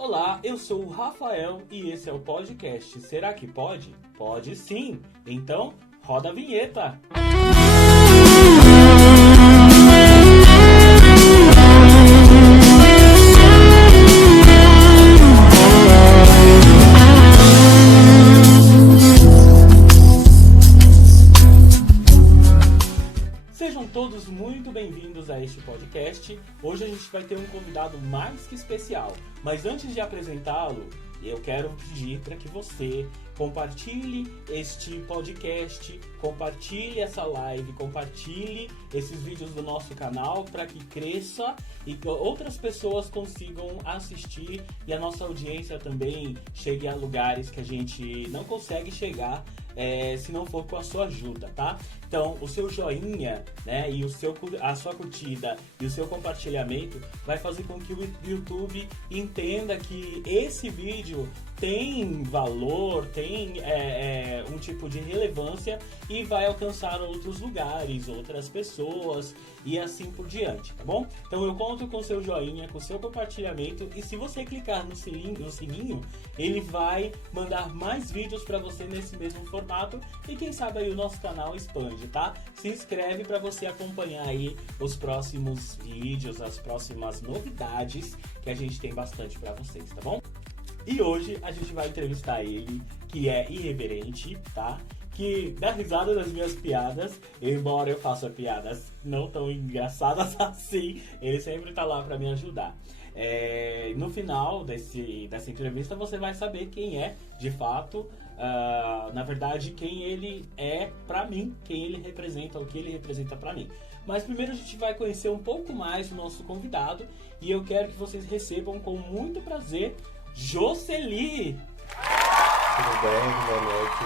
Olá, eu sou o Rafael e esse é o podcast Será que pode? Pode sim! Então, roda a vinheta! Sejam todos muito bem-vindos a este podcast. Hoje a gente vai ter um convidado mais que especial. Mas antes de apresentá-lo, eu quero pedir para que você compartilhe este podcast, compartilhe essa live, compartilhe esses vídeos do nosso canal para que cresça e que outras pessoas consigam assistir e a nossa audiência também chegue a lugares que a gente não consegue chegar se não for com a sua ajuda, tá? Então, o seu joinha, né, e a sua curtida e o seu compartilhamento vai fazer com que o YouTube entenda que esse vídeo tem valor, tem um tipo de relevância e vai alcançar outros lugares, outras pessoas e assim por diante, tá bom? Então eu conto com o seu joinha, com o seu compartilhamento e se você clicar no sininho, ele vai mandar mais vídeos para você nesse mesmo formato e quem sabe aí o nosso canal expande, tá? Se inscreve para você acompanhar aí os próximos vídeos, as próximas novidades que a gente tem bastante para vocês, tá bom? E hoje a gente vai entrevistar ele, que é irreverente, tá? Que dá risada das minhas piadas, embora eu faça piadas não tão engraçadas assim, ele sempre tá lá pra me ajudar. No final dessa entrevista você vai saber quem é, de fato, na verdade, quem ele é pra mim, quem ele representa, o que ele representa pra mim. Mas primeiro a gente vai conhecer um pouco mais o nosso convidado e eu quero que vocês recebam com muito prazer Jocely! Tudo bem? Boa noite.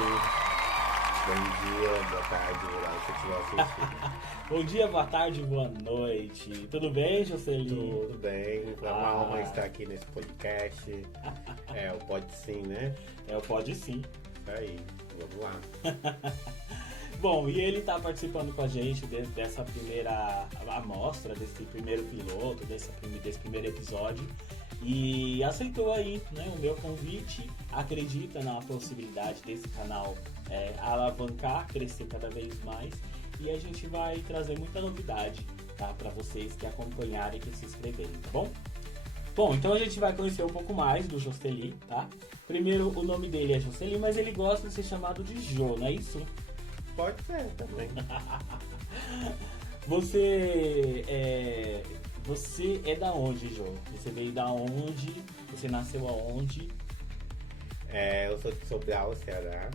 Bom dia, boa tarde, lá se estiver assistindo. Bom dia, boa tarde, boa noite. Tudo bem, Jocely? Tudo bem. É uma honra estar aqui nesse podcast. O Pode Sim, né? É o Pode Sim. Isso aí, vamos lá. Bom, e ele está participando com a gente dessa primeira amostra, desse primeiro piloto, desse primeiro episódio. E aceitou aí, né, o meu convite, acredita na possibilidade desse canal alavancar, crescer cada vez mais e a gente vai trazer muita novidade, tá, para vocês que acompanharem e que se inscreverem, tá bom? Bom, então a gente vai conhecer um pouco mais do Jocely, tá? Primeiro, o nome dele é Jocely, mas ele gosta de ser chamado de Jô, não é isso? Pode ser também. Você é da onde, Jô? Você veio da onde? Você nasceu aonde? Eu sou de Sobral, Ceará.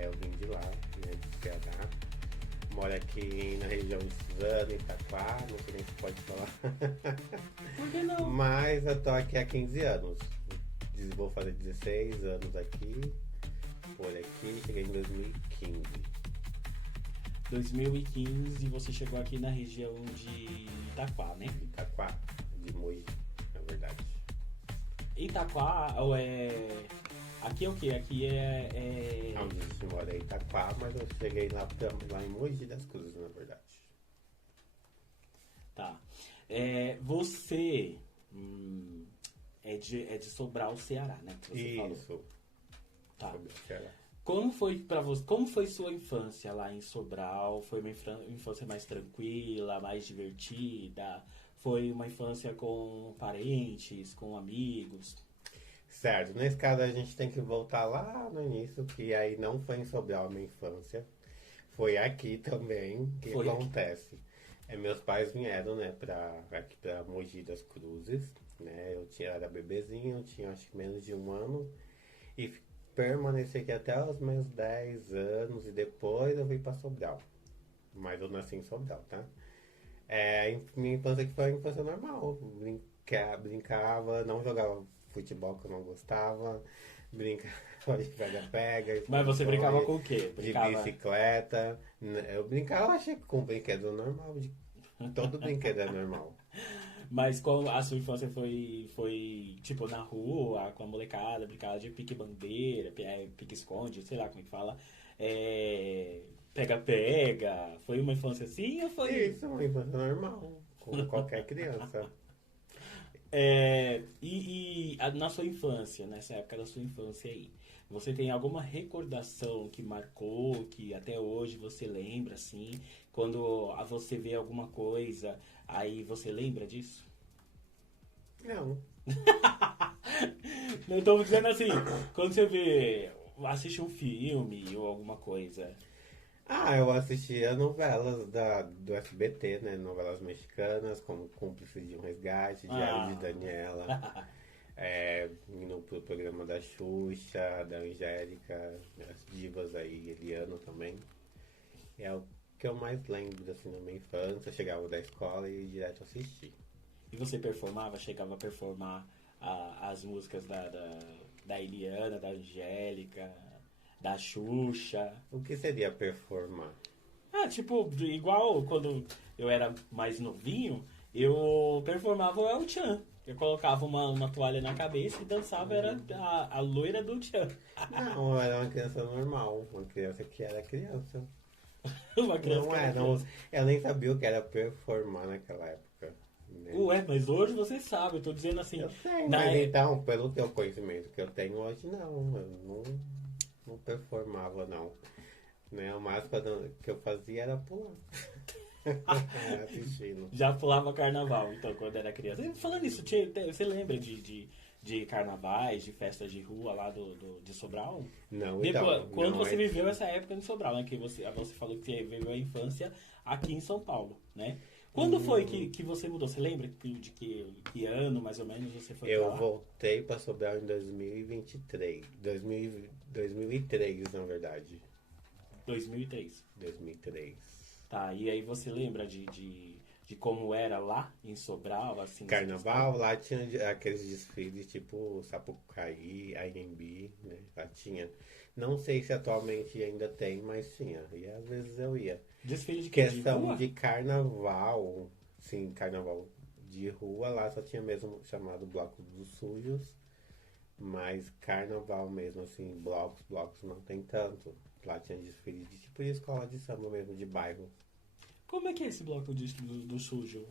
Eu vim de lá, né, de Ceará. Moro aqui na região de Suzano, Itaquá, não sei nem se pode falar. Por que não? Mas eu tô aqui há 15 anos. Vou fazer 16 anos aqui. Por aqui, cheguei em 2015. 2015 você chegou aqui na região de Itaquá, né? Itaquá, de Mogi, na verdade. Itaquá, aqui é o quê? Aqui é... Onde a gente mora é Itaquá, mas eu cheguei lá em Mogi das Cruzes, na verdade. Tá. Você é de Sobral, Ceará, né? Que você falou. Isso. Tá. Sobral, Ceará. Como foi para você? Como foi sua infância lá em Sobral? Foi uma infância mais tranquila, mais divertida? Foi uma infância com parentes, com amigos? Certo. Nesse caso a gente tem que voltar lá no início, que aí não foi em Sobral a minha infância. Foi aqui também que Foi acontece. Meus pais vieram, né, aqui pra Mogi das Cruzes, né? Era bebezinho, eu tinha acho que menos de 1 ano. E permaneci aqui até os meus 10 anos e depois eu vim pra Sobral. Mas eu nasci em Sobral, tá? Minha infância aqui foi uma infância normal. Brincava, não jogava futebol que eu não gostava. Brincava de pega-pega. Mas você brincava com o quê? De bicicleta. Eu brincava, achei que com brinquedo normal. Todo brinquedo é normal. Mas como a sua infância foi tipo na rua, com a molecada, brincava de pique-bandeira, pique-esconde, sei lá como é que fala. Pega-pega. Foi uma infância assim ou foi... Isso, uma infância normal, como qualquer criança. na sua infância, nessa época da sua infância aí, você tem alguma recordação que marcou, que até hoje você lembra, assim, quando você vê alguma coisa, aí você lembra disso? Não. Não estou dizendo assim, quando você assiste um filme ou alguma coisa. Ah, eu assistia novelas do SBT, né? Novelas mexicanas, como Cúmplice de um Resgate, Diário de Daniela. Indo pro programa da Xuxa, da Angélica, as divas aí, Eliano também. É o que eu mais lembro, assim, na minha infância. Eu chegava da escola e ia direto assistir. E você performava, chegava a performar as músicas da Eliana, da Angélica, da Xuxa. O que seria performar? Ah, tipo, igual quando eu era mais novinho, eu performava o El Chan. Eu colocava uma toalha na cabeça e dançava, era a loira do Chan. Não, eu era uma criança normal, uma criança que era criança. Uma criança Não que era era, criança. eu nem sabia o que era performar naquela época. Né? Ué, mas hoje você sabe, eu tô dizendo assim. Eu sei, na mas é- então, pelo teu conhecimento que eu tenho hoje, não, eu não performava, não. Né? O máximo que eu fazia era pular. Assistindo. Já pulava carnaval, então, quando era criança. E falando isso, você lembra de carnavais, de festas de rua lá de Sobral? Não, Depois, então. quando não, você mas- viveu essa época em Sobral, né? Que você falou que você viveu a infância aqui em São Paulo, né? Quando foi que você mudou? Você lembra de que ano, mais ou menos, você foi pra Eu lá? voltei para Sobral em 2023. 2003, na verdade. 2003. 2003. Tá, e aí você lembra de como era lá em Sobral, assim? Carnaval, lá tinha aqueles desfiles tipo Sapucaí, Anhembi, né? Lá tinha. Não sei se atualmente ainda tem, mas tinha. E às vezes eu ia. Desfile de quê? De Questão rua? de carnaval, sim, carnaval de rua, lá só tinha mesmo chamado Bloco dos Sujos. Mas carnaval mesmo, assim, blocos não tem tanto. Lá tinha desfile de tipo de escola de samba mesmo, de bairro. Como é que é esse bloco do sujo?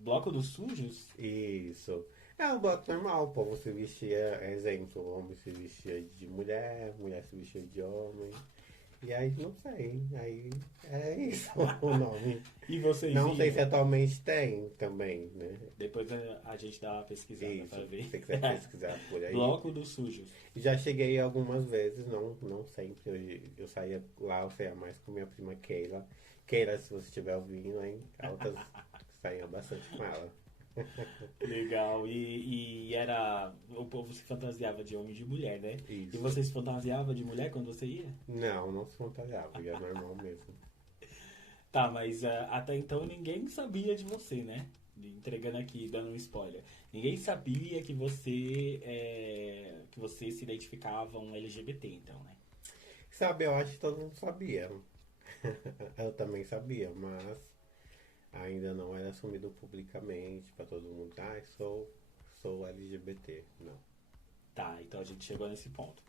Bloco dos sujos? Isso. É um bloco normal, o povo se vestia, exemplo, o homem se vestia de mulher, mulher se vestia de homem. E aí, não sei, aí é isso o nome. E vocês Não sei iam? se atualmente tem também, né? Depois a gente dá uma pesquisada Isso, para se ver. você quiser pesquisar por aí. Bloco dos sujos. Já cheguei algumas vezes, não sempre. Eu saía lá, eu saía mais com minha prima Keila. Keila, se você estiver ouvindo, hein? Altas saía bastante com ela. Legal. E era. O povo se fantasiava de homem e de mulher, né? Isso. E você se fantasiava de mulher quando você ia? Não se fantasiava, ia normal mesmo. Tá, mas até então ninguém sabia de você, né? Entregando aqui, dando um spoiler. Ninguém sabia que você se identificava um LGBT, então, né? Sabe, eu acho que todo mundo sabia. Eu também sabia, mas ainda não era assumido publicamente pra todo mundo. Ah, sou LGBT. Não. Tá, então a gente chegou nesse ponto.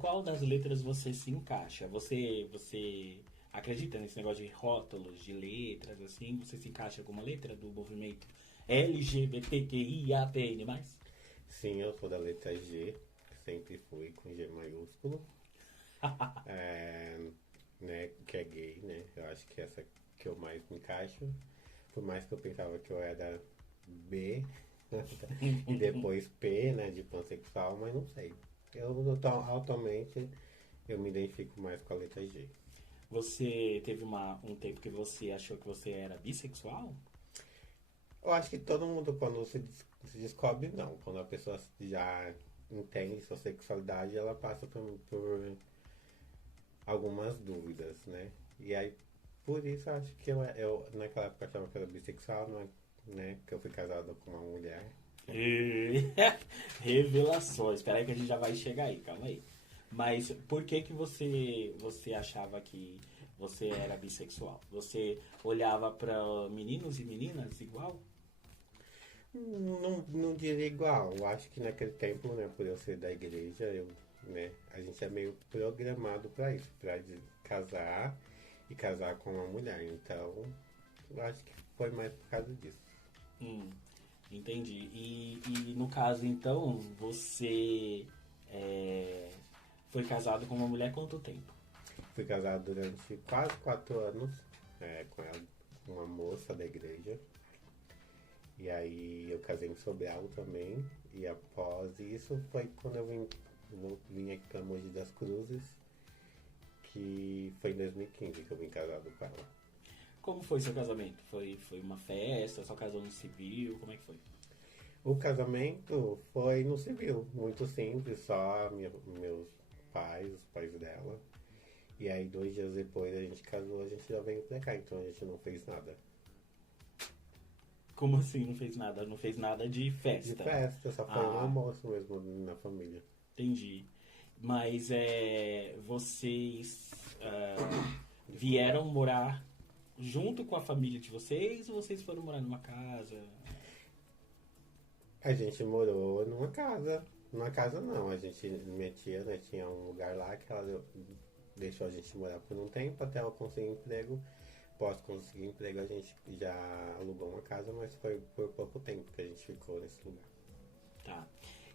Qual das letras você se encaixa? Você acredita nesse negócio de rótulos, de letras, assim? Você se encaixa em alguma letra do movimento LGBTQIAPN+? Sim, eu sou da letra G, sempre fui com G maiúsculo. Né, que é gay, né? Eu acho que essa que eu mais me encaixo. Por mais que eu pensava que eu era B e depois P, né, de pansexual, mas não sei. Atualmente eu me identifico mais com a letra G. Você teve um tempo que você achou que você era bissexual? Eu acho que todo mundo quando se descobre, não. Quando a pessoa já entende sua sexualidade, ela passa por algumas dúvidas, né? E aí, por isso, eu acho que eu naquela época achava que eu era bissexual, né? Que eu fui casado com uma mulher. Revelações. Espera aí que a gente já vai chegar aí, calma aí. Mas por que você achava que você era bissexual? Você olhava pra meninos e meninas igual? Não diria igual. Eu acho que naquele tempo, né, por eu ser da igreja, né, a gente é meio programado pra isso, casar e casar com uma mulher. Então, eu acho que foi mais por causa disso. Entendi. E no caso, então, você foi casado com uma mulher quanto tempo? Fui casado durante quase 4 anos com uma moça da igreja. E aí eu casei em Sobral também. E após isso foi quando eu vim aqui para Mogi das Cruzes, que foi em 2015 que eu vim casado com ela. Como foi seu casamento? Foi uma festa? Só casou no civil? Como é que foi? O casamento foi no civil, muito simples, só meus pais, os pais dela. E aí 2 dias depois a gente casou, a gente já veio pra cá, então a gente não fez nada. Como assim não fez nada? Não fez nada de festa? De festa, só foi um almoço mesmo na família. Entendi. Mas vocês vieram morar junto com a família de vocês ou vocês foram morar numa casa? A gente morou numa casa. Numa casa não, minha tia, né, tinha um lugar lá que ela deixou a gente morar por um tempo até ela conseguir emprego. Após conseguir emprego a gente já alugou uma casa, mas foi por pouco tempo que a gente ficou nesse lugar. Tá.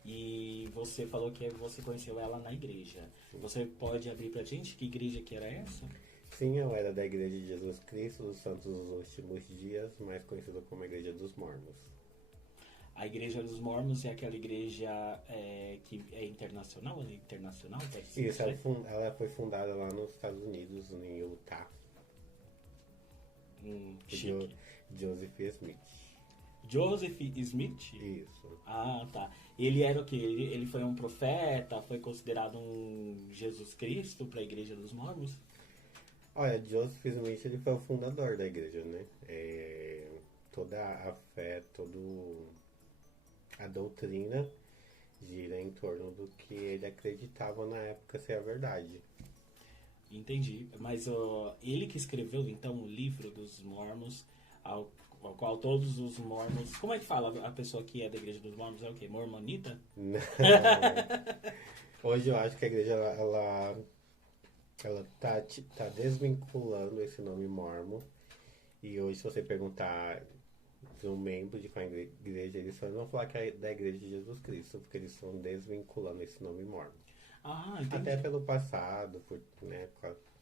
E você falou que você conheceu ela na igreja. Você pode abrir pra gente que igreja que era essa? Sim, eu era da Igreja de Jesus Cristo dos Santos dos Últimos Dias, mais conhecida como Igreja dos Mormons. A Igreja dos Mormons é aquela igreja que é internacional? Ela é internacional? Isso, ela foi fundada lá nos Estados Unidos, em Utah. Chique. Joseph Smith. Joseph Smith? Isso. Ah, tá. Ele era o quê? Ele foi um profeta? Foi considerado um Jesus Cristo para a Igreja dos Mormons? Olha, Joseph Smith ele foi o fundador da igreja, né? Toda a fé, toda a doutrina gira em torno do que ele acreditava na época ser a verdade. Entendi. Mas ele que escreveu, então, o livro dos Mormons, ao qual todos os Mormons... Como é que fala a pessoa que é da Igreja dos Mormons? É o quê? Mormonita? Não. Hoje eu acho que a igreja, ela tá desvinculando esse nome mormon. E hoje, se você perguntar de um membro de qual igreja eles são, eles vão falar que é da Igreja de Jesus Cristo, porque eles estão desvinculando esse nome mormon. Ah, entendi. Até pelo passado, por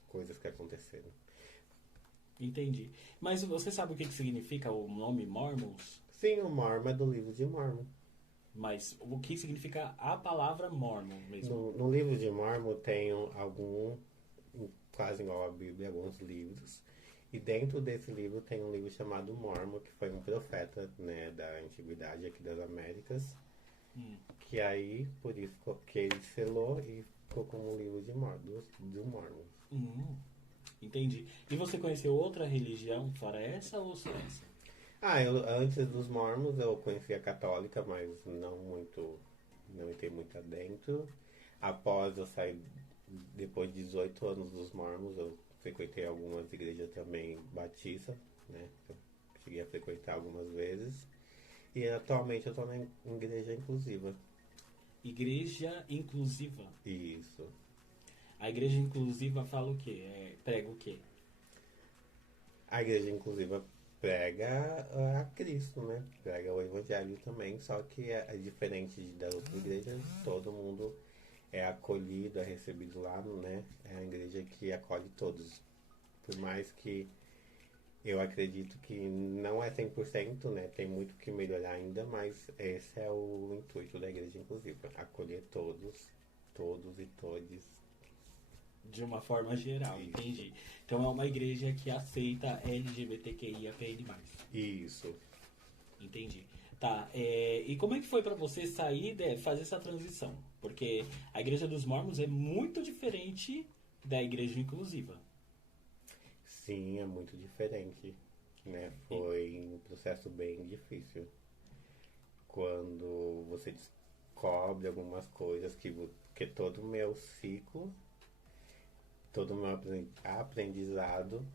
coisas que aconteceram. Entendi. Mas você sabe o que significa o nome Mormons? Sim, o Mormon é do livro de Mormon. Mas o que significa a palavra Mormon mesmo? No livro de Mormon tem quase igual a Bíblia, alguns livros. E dentro desse livro tem um livro chamado Mormon, que foi um profeta, né, da antiguidade aqui das Américas. Que aí, por isso que ele selou e ficou como um livro do Mormon. Entendi. E você conheceu outra religião fora essa ou só essa? Antes dos Mormons eu conhecia a católica, mas não entrei muito adentro. Após eu sair, depois de 18 anos dos Mormons, eu frequentei algumas igrejas também batistas, né? Eu cheguei a frequentar algumas vezes. E atualmente eu estou na igreja inclusiva. Igreja inclusiva? Isso. A igreja inclusiva fala o quê? Prega o quê? A igreja inclusiva prega a Cristo, né? Prega o Evangelho também, só que é diferente das outras igrejas, todo mundo é acolhido, é recebido lá, né? É a igreja que acolhe todos. Por mais que eu acredito que não é 100%, né? Tem muito que melhorar ainda, mas esse é o intuito da igreja inclusiva, acolher todos e todes. De uma forma geral, Isso. Entendi. Então é uma igreja que aceita LGBTQIAPN+. Isso. Entendi. Tá, e como é que foi pra você sair, fazer essa transição? Porque a igreja dos Mormons é muito diferente da igreja inclusiva. Sim, é muito diferente, né? Foi um processo bem difícil. Quando você descobre algumas coisas que todo o meu ciclo, todo o meu aprendizado,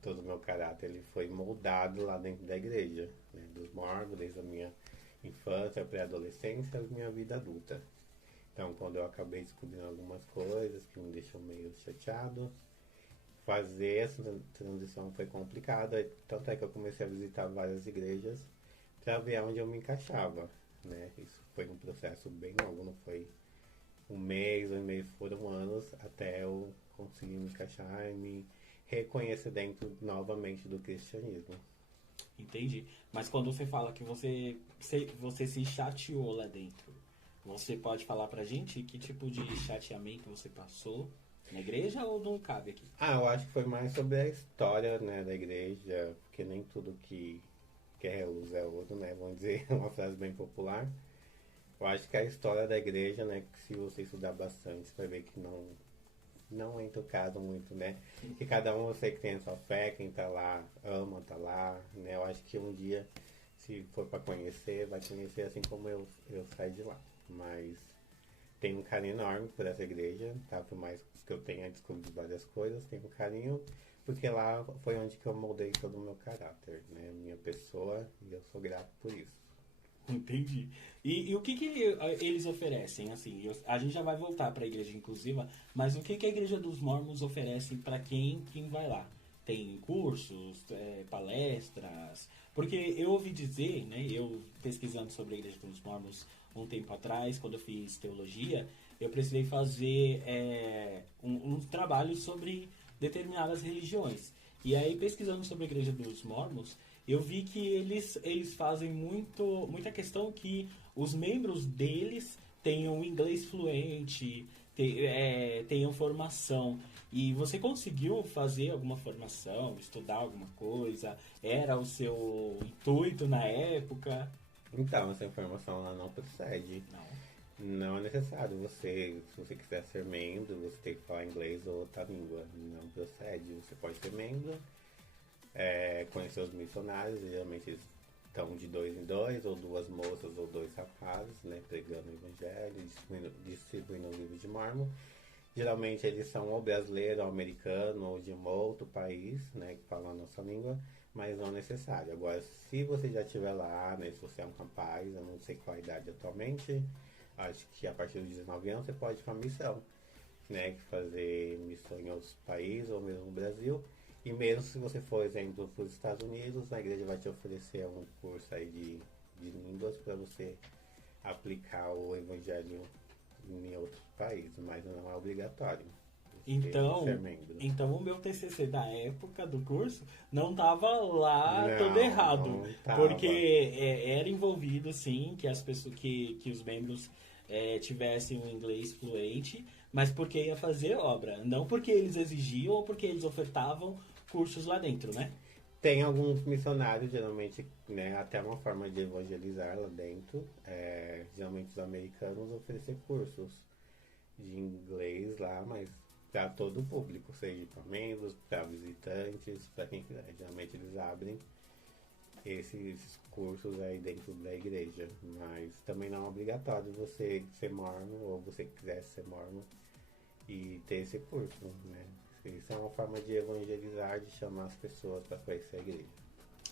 todo o meu caráter, ele foi moldado lá dentro da igreja, né? Dos Mormons, desde a minha infância, pré-adolescência, a minha vida adulta. Então, quando eu acabei descobrindo algumas coisas que me deixam meio chateado, fazer essa transição foi complicada, tanto é que eu comecei a visitar várias igrejas pra ver onde eu me encaixava, né? Isso foi um processo bem longo, não foi um mês e meio, foram anos até eu conseguir me encaixar e me reconhecer dentro novamente do cristianismo. Entendi. Mas quando você fala que você se chateou lá dentro, você pode falar pra gente que tipo de chateamento você passou na igreja ou não cabe aqui? Eu acho que foi mais sobre a história, né, da igreja, porque nem tudo que é luz é ouro, né? Vamos dizer uma frase bem popular. Eu acho que a história da igreja, né, que se você estudar bastante, você vai ver que não é tocado muito, né? Que cada um, eu sei que tem a sua fé, quem tá lá ama, tá lá, né? Eu acho que um dia, se for para conhecer, vai conhecer assim como eu saí de lá. Mas tenho um carinho enorme por essa igreja, tá? Por mais que eu tenha descobrido várias coisas, tenho um carinho, porque lá foi onde que eu moldei todo o meu caráter, né? Minha pessoa, e eu sou grato por isso. Entendi. E o que eles oferecem? Assim, a gente já vai voltar para a igreja inclusiva, mas o que a igreja dos Mormons oferece para quem vai lá? Tem cursos, palestras? Porque eu ouvi dizer, né, eu pesquisando sobre a igreja dos Mormons um tempo atrás, quando eu fiz teologia, eu precisei fazer uns trabalhos sobre determinadas religiões. E aí, pesquisando sobre a igreja dos Mormons, eu vi que eles fazem muita questão que os membros deles tenham inglês fluente, tenham formação. E você conseguiu fazer alguma formação, estudar alguma coisa? Era o seu intuito na época? Então, essa informação lá não procede. Não. Não é necessário se você quiser ser membro, você tem que falar inglês ou outra língua. Não procede. Você pode ser membro, conhecer os missionários, geralmente eles estão de 2 em 2, ou duas moças ou dois rapazes, né, pregando o evangelho, distribuindo o livro de Mórmon. Geralmente eles são ou brasileiro, ou americano, ou de um outro país, né, que fala a nossa língua, mas não é necessário. Agora, se você já estiver lá, né, se você é um rapaz, eu não sei qual a idade atualmente, acho que a partir dos 19 anos você pode ir para missão, né, fazer missão em outros países, ou mesmo no Brasil. E mesmo se você for, exemplo, para os Estados Unidos, a igreja vai te oferecer um curso aí de línguas para você aplicar o evangelho em outros países, mas não é obrigatório. Então o meu TCC da época do curso não tava lá Não, todo errado, não tava. porque era envolvido sim que as pessoas que os membros tivessem um inglês fluente, mas porque ia fazer obra, não porque eles exigiam ou porque eles ofertavam cursos lá dentro, né? Tem alguns missionários, geralmente, né, até uma forma de evangelizar lá dentro, geralmente os americanos oferecer cursos de inglês lá, mas para todo o público, seja para membros, para visitantes, para quem quiser. Geralmente eles abrem esses cursos aí dentro da igreja, mas também não é obrigatório você ser mormon ou você quiser ser mormon e ter esse curso, né? Isso é uma forma de evangelizar, de chamar as pessoas para conhecer a igreja.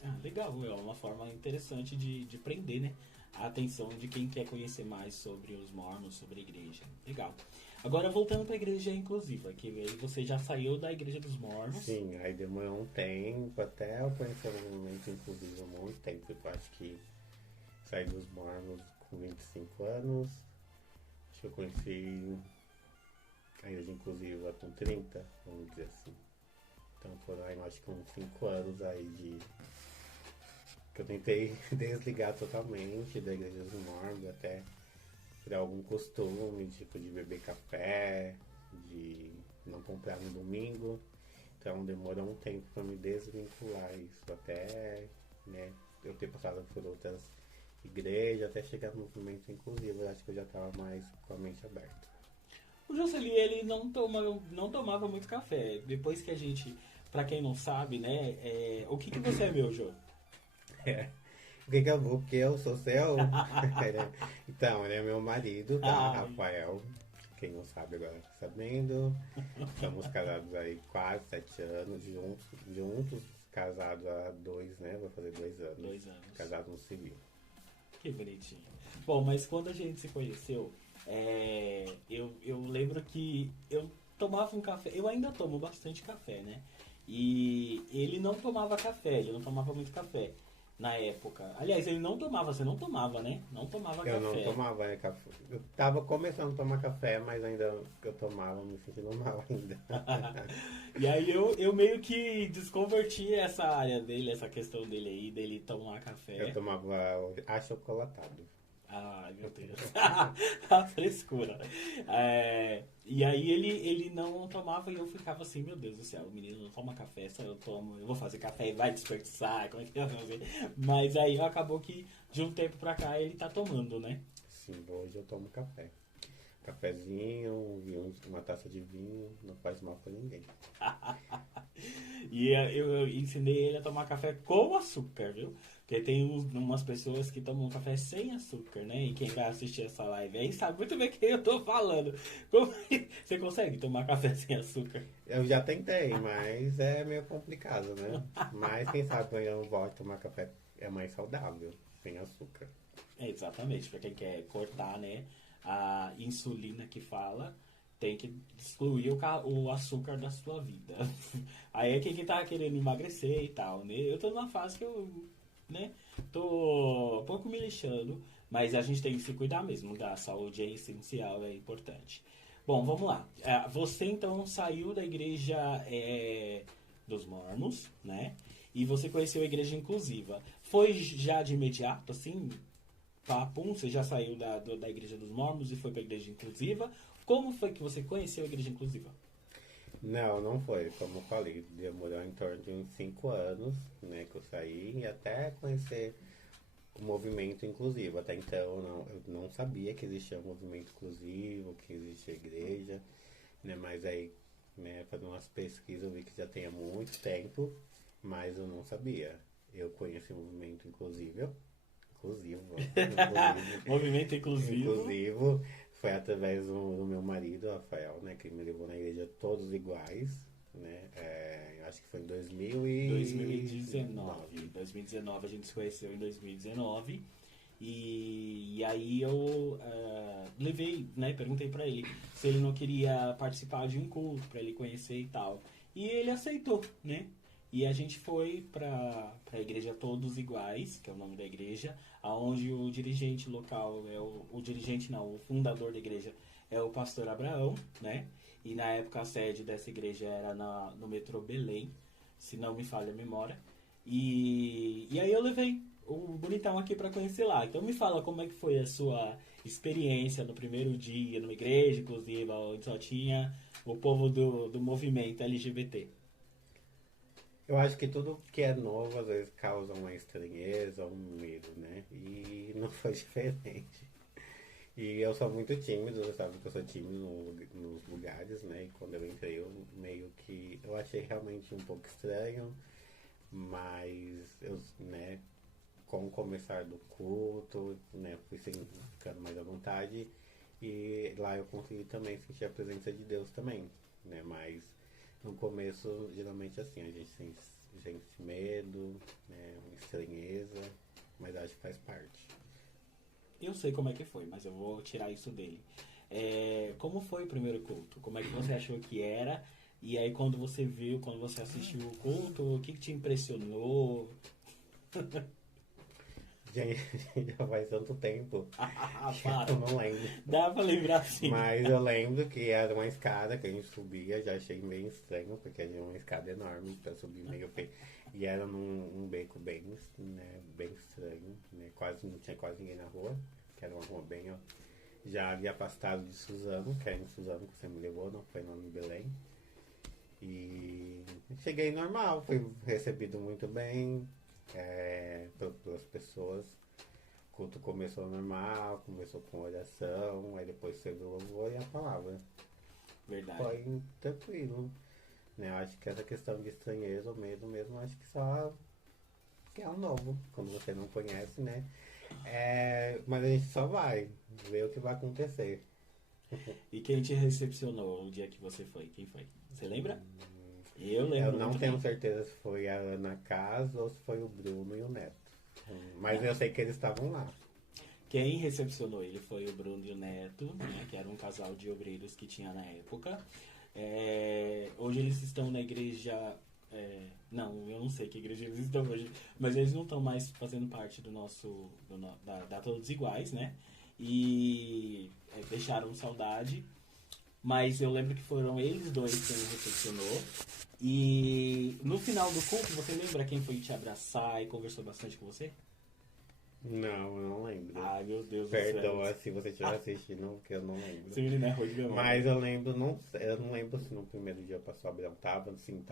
Ah, legal, é uma forma interessante de prender, né, a atenção de quem quer conhecer mais sobre os mormons, sobre a igreja. Legal. Agora voltando para a igreja inclusiva, que aí você já saiu da igreja dos mormons. Sim, aí demorou um tempo, até eu conhecer o movimento inclusivo há muito tempo. Eu acho que saí dos mormons com 25 anos. Acho que eu conheci a igreja inclusiva com 30, vamos dizer assim. Então foram aí, acho que uns 5 anos aí que eu tentei desligar totalmente da igreja dos mormons, até por algum costume, tipo de beber café, de não comprar no domingo. Então demorou um tempo para me desvincular isso, até, né, eu ter passado por outras igrejas, até chegar no movimento inclusivo. Eu acho que eu já estava mais com a mente aberta. O Jocely, ele não tomava muito café. Depois que a gente, pra quem não sabe, né, o que você é, meu Jô? O que eu vou? Porque eu sou seu. Então, ele é meu marido, tá? Rafael. Quem não sabe agora tá sabendo. Estamos casados aí quase 7 anos, juntos casados há 2, né? Vai fazer 2 anos. 2 anos. Casados no civil. Que bonitinho. Bom, mas quando a gente se conheceu, eu lembro que eu tomava um café, eu ainda tomo bastante café, né? E ele não tomava café, ele não tomava muito café. na época? Aliás, ele não tomava, você não tomava, né? Não tomava Eu café. não tomava café. Eu tava começando a tomar café, mas ainda que eu tomava, me sentindo mal ainda. E aí eu meio que desconverti essa área dele, essa questão dele aí, dele tomar café. Eu tomava achocolatado. Ai, meu Deus. A frescura. E aí ele não tomava e eu ficava assim, meu Deus do céu, o menino não toma café, só eu tomo, eu vou fazer café e vai desperdiçar, como é que eu vou fazer? Mas aí acabou que de um tempo pra cá ele tá tomando, né? Sim, hoje eu tomo café. Cafezinho, uma taça de vinho, não faz mal pra ninguém. E eu ensinei ele a tomar café com açúcar, viu? Porque tem umas pessoas que tomam café sem açúcar, né? E quem vai assistir essa live aí sabe muito bem quem eu tô falando. Você consegue tomar café sem açúcar? Eu já tentei, mas é meio complicado, né? Mas quem sabe eu não volto a tomar café é mais saudável, sem açúcar. Exatamente, pra quem quer cortar, né? A insulina que fala, tem que excluir o açúcar da sua vida. Aí é quem tá querendo emagrecer e tal, né? Eu tô numa fase que eu, né, tô um pouco me lixando, mas a gente tem que se cuidar mesmo, da saúde é essencial, é importante. Bom, vamos lá. Você então saiu da igreja dos mormons, né? E você conheceu a igreja inclusiva. Foi já de imediato, assim, papum, você já saiu da igreja dos mormons e foi pra igreja inclusiva? Como foi que você conheceu a igreja inclusiva? Não foi. Como eu falei, demorou em torno de uns 5 anos, né, que eu saí e até conhecer o movimento inclusivo. Até então eu não sabia que existia um movimento inclusivo, que existia igreja, né, mas aí, né, fazendo umas pesquisas eu vi que já tem há muito tempo, mas eu não sabia. Eu conheci o movimento inclusivo, Movimento inclusivo. inclusivo, foi através do meu marido, Rafael, né, que me levou na igreja Todos Iguais, né, eu acho que foi em 2019. 2019 a gente se conheceu em 2019. E aí eu levei, né, perguntei pra ele se ele não queria participar de um culto, pra ele conhecer e tal. E ele aceitou, né? E a gente foi pra igreja Todos Iguais, que é o nome da igreja, aonde o dirigente local o fundador da igreja é o pastor Abraão, né? E na época a sede dessa igreja era no metrô Belém, se não me falha a memória. E aí eu levei o bonitão aqui pra conhecer lá. Então me fala como é que foi a sua experiência no primeiro dia, numa igreja inclusive, onde só tinha o povo do movimento LGBT. Eu acho que tudo que é novo às vezes causa uma estranheza, um medo, né? E não foi diferente. E eu sou muito tímido, você sabe que eu sou tímido nos lugares, né? E quando eu entrei, eu meio que... Eu achei realmente um pouco estranho, mas eu, né? Com o começar do culto, né? Fui ficando mais à vontade. E lá eu consegui também sentir a presença de Deus também, né? Mas no começo, geralmente assim, a gente sente medo, né? Uma estranheza, mas acho que faz parte. Eu sei como é que foi, mas eu vou tirar isso dele. Como foi o primeiro culto? Como é que você achou que era? E aí quando você viu, quando você assistiu o culto, o que te impressionou? Gente, já faz tanto tempo que Para. eu não lembro. Dá pra lembrar sim. Mas eu lembro que era uma escada que a gente subia, já achei meio estranho, porque era uma escada enorme pra subir meio feio. E era num beco bem, né, bem estranho, né? Não tinha quase ninguém na rua, que era uma rua bem, ó, já ali afastado de Suzano, que era em Suzano que você me levou, não foi no Belém. E cheguei normal, fui recebido muito bem pelas pessoas. O culto começou normal, começou com oração, aí depois teve o louvor e a palavra. Verdade. Foi tranquilo. Né? Eu acho que essa questão de estranheza ou medo mesmo, acho que só que é um novo, quando você não conhece, né? Mas a gente só vai ver o que vai acontecer. E quem te recepcionou o dia que você foi? Quem foi? Você lembra? Eu Eu lembro não muito tenho bem. certeza se foi a Ana Casa ou se foi o Bruno e o Neto. Mas eu sei que eles estavam lá. Quem recepcionou ele foi o Bruno e o Neto, né, que era um casal de obreiros que tinha na época. Hoje eles estão na igreja Não, eu não sei que igreja eles estão hoje, mas eles não estão mais fazendo parte do nosso, da Todos Iguais, né? E deixaram saudade, mas eu lembro que foram eles dois quem me recepcionou. E no final do culto, você lembra quem foi te abraçar e conversou bastante com você? Não, eu não lembro. Ai, meu Deus do céu. Perdoa se você estiver assistindo, porque eu não lembro. Esse menino é ruim de memória. Mas eu lembro, eu não lembro se no primeiro dia o pastor Abraão tava assim,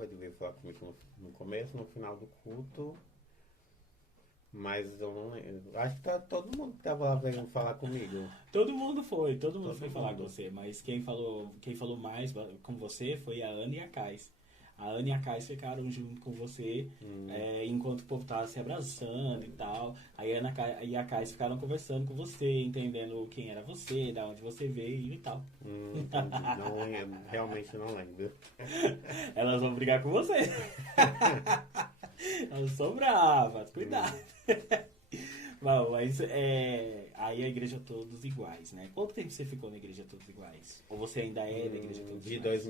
ele veio falar comigo no começo, no final do culto. Mas eu não lembro. Acho que todo mundo que tava lá veio falar comigo. Todo mundo foi falar com você, mas quem falou mais com você foi a Ana e a Kais. A Ana e a Kais ficaram junto com você enquanto o povo tava se abraçando e tal. Aí a Ana e a Kais ficaram conversando com você, entendendo quem era você, da onde você veio e tal. Não lembro, realmente não lembro. Elas vão brigar com você. Elas são bravas, cuidado. Bom, mas aí a igreja Todos Iguais, né? Quanto tempo você ficou na igreja Todos Iguais? Ou você ainda é da igreja Todos de Iguais?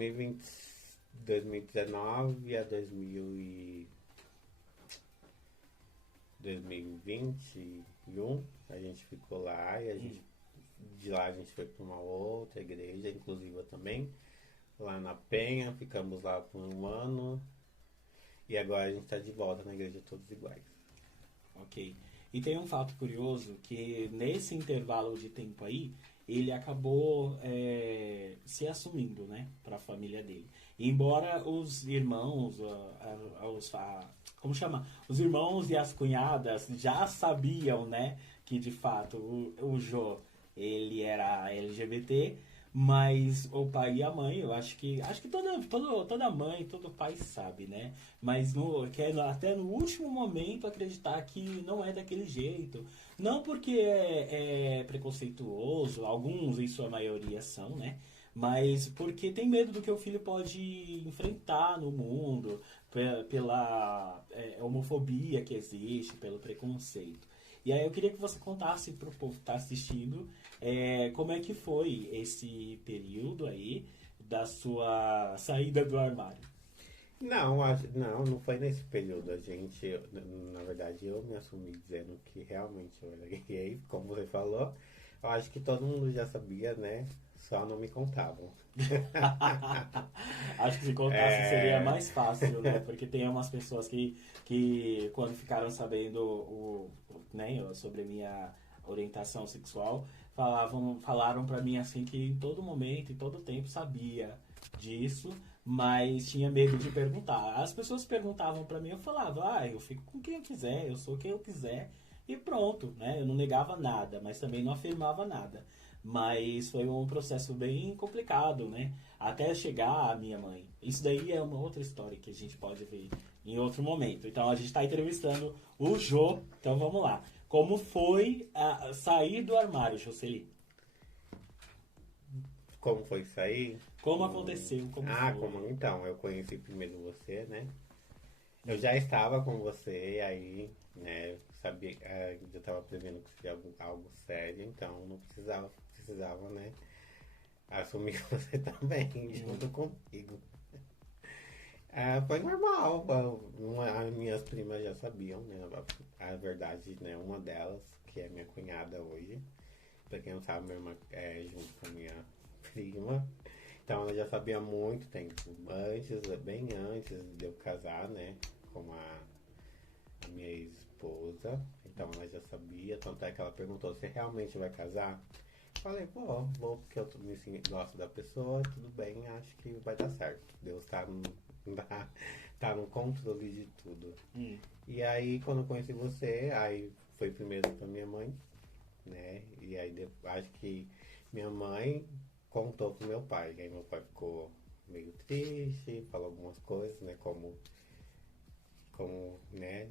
2019 a 2021 a gente ficou lá e de lá a gente foi para uma outra igreja, inclusiva também, lá na Penha, ficamos lá por um ano e agora a gente está de volta na igreja Todos Iguais. Ok. E tem um fato curioso que nesse intervalo de tempo aí, ele acabou se assumindo, né, para a família dele. E embora os irmãos, como chama? Os irmãos e as cunhadas já sabiam, né, que de fato o Jô, ele era LGBT, mas o pai e a mãe, eu acho que toda mãe, todo pai sabe, né? Mas até no último momento acreditar que não é daquele jeito. Não porque é preconceituoso, alguns em sua maioria são, né? Mas porque tem medo do que o filho pode enfrentar no mundo, pela homofobia que existe, pelo preconceito. E aí eu queria que você contasse para o povo que está assistindo como é que foi esse período aí da sua saída do armário. Não foi nesse período. Na verdade, eu me assumi dizendo que realmente eu era gay, como você falou. Eu acho que todo mundo já sabia, né? Só não me contavam. Acho que se contasse seria mais falaram, né? Porque tem umas pessoas que quando ficaram sabendo né, sobre a minha orientação sexual, falaram pra mim assim que em todo momento, em todo tempo sabia disso, mas tinha medo de perguntar. As pessoas perguntavam pra mim, eu falava, eu fico com quem eu quiser, eu sou quem eu quiser e pronto, né? Eu não negava nada, mas também não afirmava nada. Mas foi um processo bem complicado, né? Até chegar a minha mãe. Isso daí é uma outra história que a gente pode ver em outro momento. Então a gente está entrevistando o Jô. Então vamos lá. Como foi sair do armário, Jocely? Como foi sair? Como aconteceu? Como foi? Então, eu conheci primeiro você, né? Eu já estava com você, aí, né, sabia, eu estava prevendo que seria algo sério, então não precisava, né, assumir você também, junto comigo. Foi normal, as minhas primas já sabiam, né, a verdade, né, uma delas, que é minha cunhada hoje, pra quem não sabe, minha irmã é junto com a minha prima, então ela já sabia há muito tempo, bem antes de eu casar, né, com a minha ex-esposa, então ela já sabia, tanto é que ela perguntou, você realmente vai casar? Falei, vou porque eu gosto da pessoa, tudo bem, acho que vai dar certo. Deus tá no controle de tudo. E aí, quando eu conheci você, aí foi primeiro pra minha mãe, né? E aí, acho que minha mãe contou pro meu pai. Aí meu pai ficou meio triste, falou algumas coisas, né? Como, né?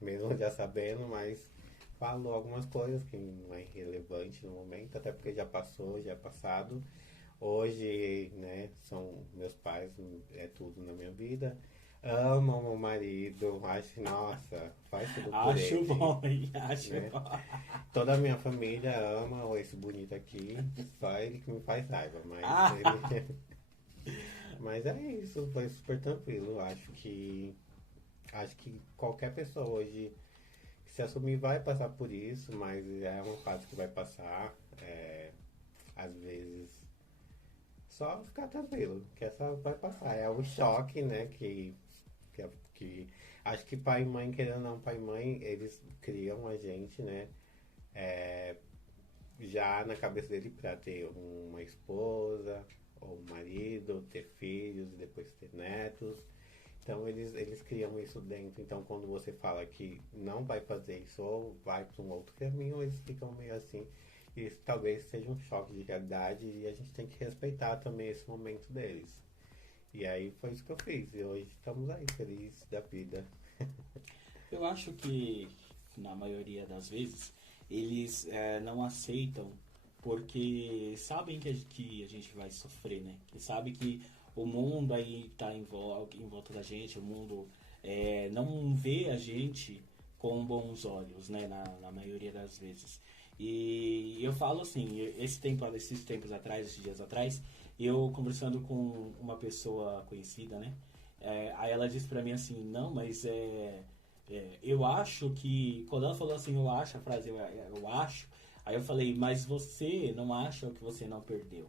Mesmo já sabendo, mas falou algumas coisas que não é irrelevante no momento, até porque já passou, já é passado. Hoje, né, são meus pais, é tudo na minha vida. Amo meu marido, nossa, faz tudo por ele. Acho bom, hein? Acho né? bom. Toda a minha família ama esse bonito aqui, só ele que me faz raiva, mas Mas é isso, foi super tranquilo. Acho que qualquer pessoa hoje que se assumir vai passar por isso, mas é uma fase que vai passar. Às vezes só ficar tranquilo, que essa vai passar. É um choque, né? Que acho que pai e mãe, querendo ou não, pai e mãe, eles criam a gente, né? É, já na cabeça dele para ter uma esposa ou um marido, ter filhos, depois ter netos. Então eles criam isso dentro. Então quando você fala que não vai fazer isso ou vai para um outro caminho, eles ficam meio assim. E isso talvez seja um choque de realidade e a gente tem que respeitar também esse momento deles. E aí foi isso que eu fiz. E hoje estamos aí, felizes da vida. Eu acho que, na maioria das vezes, eles não aceitam porque sabem que a gente vai sofrer, né? Que sabe que o mundo aí tá em volta da gente, o mundo não vê a gente com bons olhos, né? Na maioria das vezes. E eu falo assim, esses tempos atrás, esses dias atrás, eu conversando com uma pessoa conhecida, né? Aí ela disse pra mim assim, não, mas eu acho que... Quando ela falou assim, eu acho, a frase eu acho, aí eu falei, mas você não acha que você não perdeu.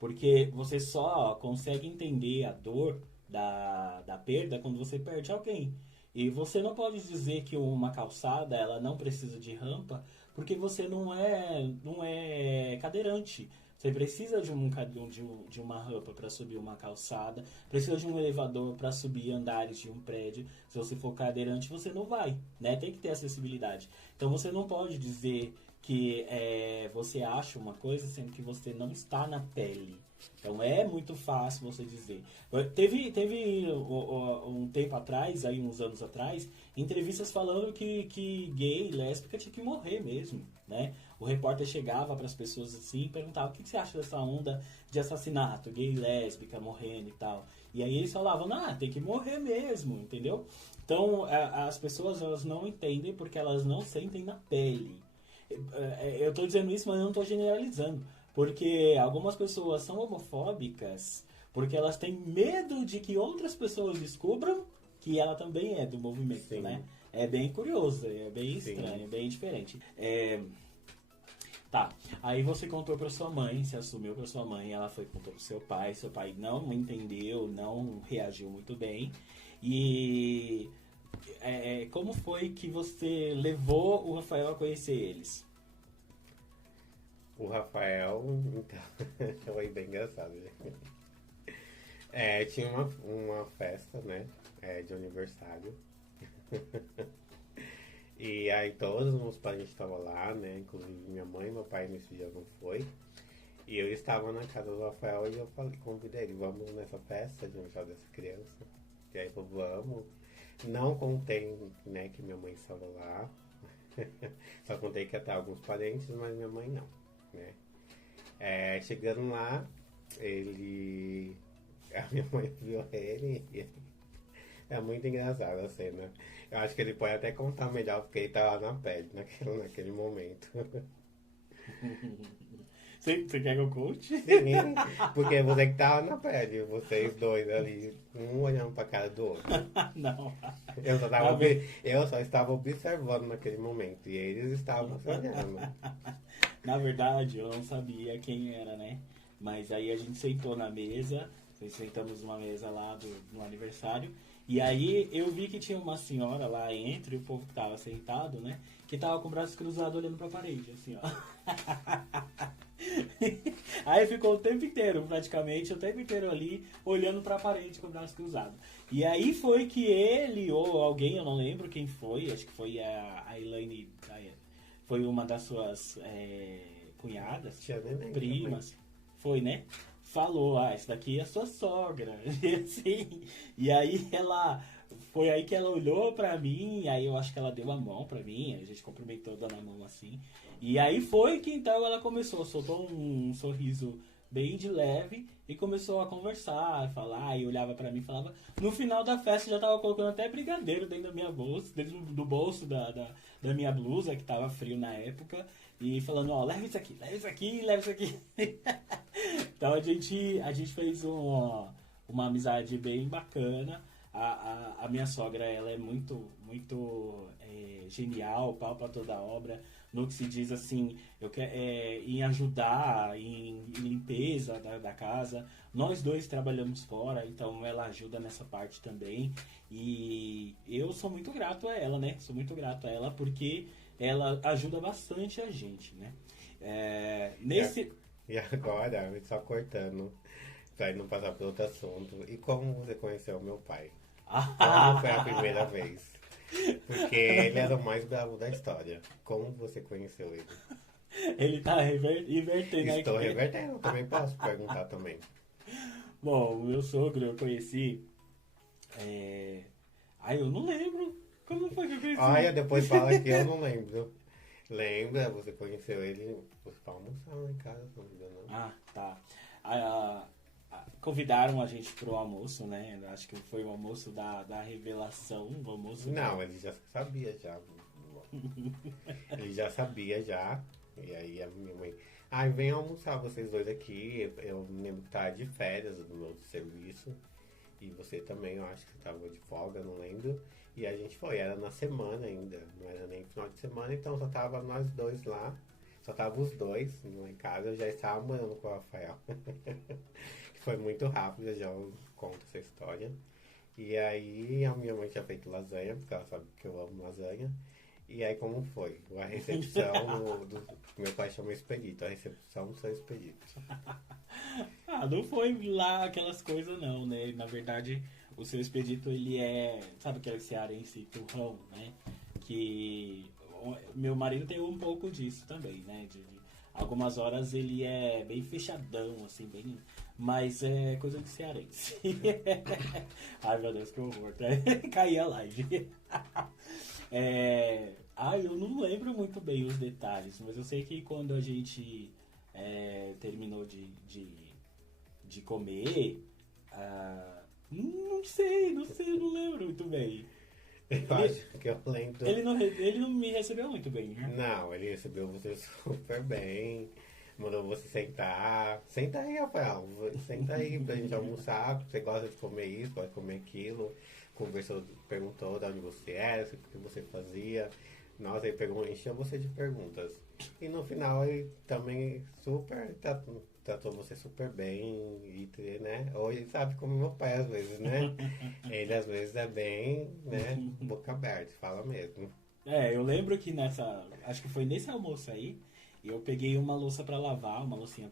Porque você só consegue entender a dor da perda quando você perde alguém. E você não pode dizer que uma calçada ela não precisa de rampa, porque você não é cadeirante. Você precisa de uma rampa para subir uma calçada, precisa de um elevador para subir andares de um prédio. Se você for cadeirante, você não vai, né? Tem que ter acessibilidade. Então você não pode dizer que você acha uma coisa sendo que você não está na pele. Então é muito fácil você dizer. Teve um tempo atrás, aí uns anos atrás, entrevistas falando que gay, lésbica tinha que morrer mesmo, né? O repórter chegava para as pessoas assim e perguntava: o que você acha dessa onda de assassinato, gay, lésbica morrendo e tal? E aí eles falavam: tem que morrer mesmo, entendeu? Então as pessoas elas não entendem porque elas não sentem na pele. Eu estou dizendo isso, mas eu não estou generalizando. Porque algumas pessoas são homofóbicas porque elas têm medo de que outras pessoas descubram que ela também é do movimento, Sim. né? É bem curioso, é bem estranho, Sim. bem diferente. Tá, aí você contou pra sua mãe, se assumiu pra sua mãe, ela contou pro seu pai não entendeu, não reagiu muito bem. E como foi que você levou o Rafael a conhecer eles? O Rafael, então, foi bem engraçado, gente. Tinha uma festa, né, de aniversário. E aí todos os meus parentes estavam lá, né, inclusive minha mãe e meu pai nesse dia não foi. E eu estava na casa do Rafael e eu convidei ele, vamos nessa festa de aniversário dessa criança. E aí eu vamos. Não contei, né, que minha mãe estava lá. Só contei que até alguns parentes, mas minha mãe não. Né? Chegando lá, a minha mãe viu ele e é muito engraçado a cena. Eu acho que ele pode até contar melhor porque ele tá lá na pele naquele momento. Você quer que eu conte? Sim, porque você que tava na pele, vocês dois ali, um olhando pra cara do outro. Não. Eu só estava observando naquele momento e eles estavam se olhando. Na verdade, eu não sabia quem era, né? Mas aí a gente sentou na mesa, sentamos numa mesa lá no aniversário, e aí eu vi que tinha uma senhora lá entre o povo que tava sentado, né? Que tava com o braço cruzado olhando pra parede, assim, ó. Aí ficou o tempo inteiro ali, olhando pra parede com o braço cruzado. E aí foi que ele, ou alguém, eu não lembro quem foi, acho que foi a Elaine, foi uma das suas cunhadas, primas, foi, né? Falou, essa daqui é a sua sogra. E assim, e aí foi aí que ela olhou pra mim, aí eu acho que ela deu a mão pra mim, a gente cumprimentou dando a mão assim. E aí foi que então ela soltou um sorriso bem de leve e começou a conversar, falar, e olhava pra mim e falava. No final da festa já tava colocando até brigadeiro dentro da minha bolsa, dentro do bolso da minha blusa, que tava frio na época, e falando, ó, leva isso aqui, leva isso aqui. Então a gente fez uma amizade bem bacana. A minha sogra, ela é muito genial, pau pra toda obra, no que se diz assim, em ajudar, em limpeza da casa. Nós dois trabalhamos fora, então ela ajuda nessa parte também. E eu sou muito grato a ela, né? Sou muito grato a ela porque ela ajuda bastante a gente, né? Nesse... E agora, só cortando, pra não passar por outro assunto. E como você conheceu meu pai? Como foi a primeira vez? Porque ele era o mais bravo da história. Como você conheceu ele? Ele tá revertendo aqui. Estou revertendo, também posso perguntar também. Bom, o meu sogro eu conheci... eu não lembro. Como foi que eu conheci? Olha, depois fala que eu não lembro. Lembra? Você conheceu ele pra almoçar lá em casa, não me engano. Ah, tá. Convidaram a gente pro almoço, né? Acho que foi o almoço da revelação. O almoço não, ele já sabia já. Ele já sabia já. E aí a minha mãe... vem almoçar vocês dois aqui. Eu me lembro que tava de férias do meu serviço. E você também, eu acho que tava de folga, não lembro. E a gente foi, era na semana ainda, não era nem final de semana, então só tava nós dois lá. Só tava os dois lá em casa, eu já estava morando com o Rafael. Que foi muito rápido, eu já conto essa história. E aí a minha mãe tinha feito lasanha, porque ela sabe que eu amo lasanha. E aí como foi? A recepção meu pai chama expedito, a recepção do seu expedito. Não foi lá aquelas coisas não, né? Na verdade, o seu expedito, ele sabe aquele cearense turrão, né? Que meu marido tem um pouco disso também, né? De algumas horas ele é bem fechadão, assim, bem... Mas é coisa de cearense. Ai, meu Deus, que horror. Caí a live. Eu não lembro muito bem os detalhes, mas eu sei que quando a gente terminou de comer... Não sei, não lembro muito bem. Eu acho que eu lembro. Ele não me recebeu muito bem, né? Não, ele recebeu você super bem. Mandou você sentar. Senta aí, Rafael. Senta aí pra gente almoçar. Você gosta de comer isso, gosta de comer aquilo. Conversou, perguntou de onde você era, o que você fazia. Nossa, ele encheu você de perguntas. E no final ele também super tratou você super bem. E, né? Hoje sabe como meu pai às vezes, né? Ele às vezes é bem, né? Boca aberta, fala mesmo. Eu lembro que acho que foi nesse almoço aí, eu peguei uma loucinha pra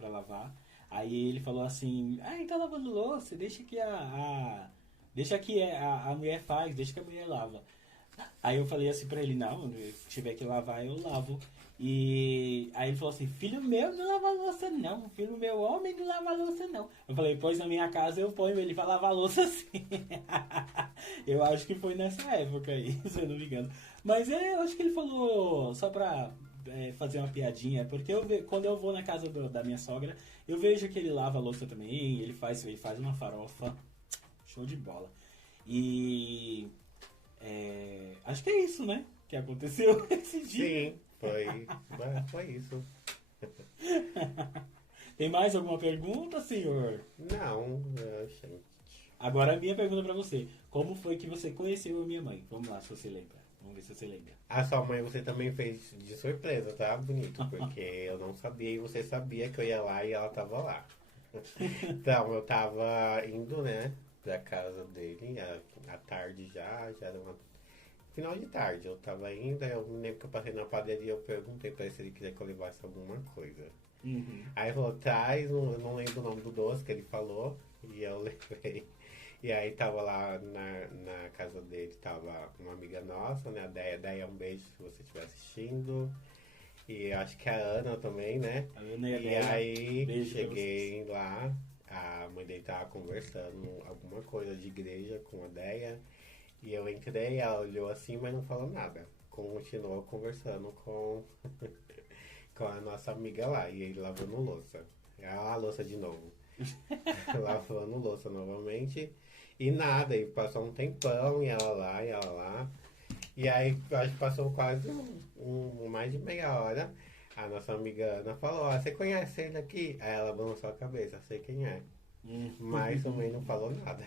lavar. Aí ele falou assim, tá lavando louça, deixa que a mulher faz, deixa que a mulher lava. Aí eu falei assim pra ele, não, se tiver que lavar, eu lavo. E aí ele falou assim, filho meu não lava louça não, filho meu homem não lava louça não. Eu falei, pois na minha casa eu ponho ele pra lavar louça sim. Eu acho que foi nessa época aí, se eu não me engano. Mas eu acho que ele falou só pra fazer uma piadinha, porque quando eu vou na casa da minha sogra, eu vejo que ele lava a louça também, ele faz uma farofa, show de bola. E acho que é isso, né? Que aconteceu esse dia. Sim, foi isso. Tem mais alguma pergunta, senhor? Não, gente. Agora a minha pergunta pra você. Como foi que você conheceu a minha mãe? Vamos lá, se você lembra. Vamos ver se você lembra. A sua mãe você também fez de surpresa, tá? Bonito, porque eu não sabia e você sabia que eu ia lá e ela tava lá. Então, eu tava indo, né, pra casa dele, à tarde já era final de tarde. Eu tava indo, aí eu me lembro que eu passei na padaria e eu perguntei pra ele se ele queria que eu levasse alguma coisa. Uhum. Aí ele falou, traz, eu não lembro o nome do doce que ele falou, e eu levei. E aí tava lá na casa dele, tava uma amiga nossa, né, a Deia. Deia, um beijo se você estiver assistindo. E acho que a Ana também, né? A Ana e a E Deia. aí Beijo pra cheguei lá, a mãe dele tava conversando alguma coisa de igreja com a Deia. E eu entrei, ela olhou assim, mas não falou nada. Continuou conversando com a nossa amiga lá. E ele lavando louça. A louça de novo. Lavando louça novamente. E nada, e passou um tempão, e ela lá. E aí, acho que passou quase mais de meia hora. A nossa amiga Ana falou, você conhece ele aqui? Aí ela balançou a cabeça, sei quem é. Mas também não falou nada.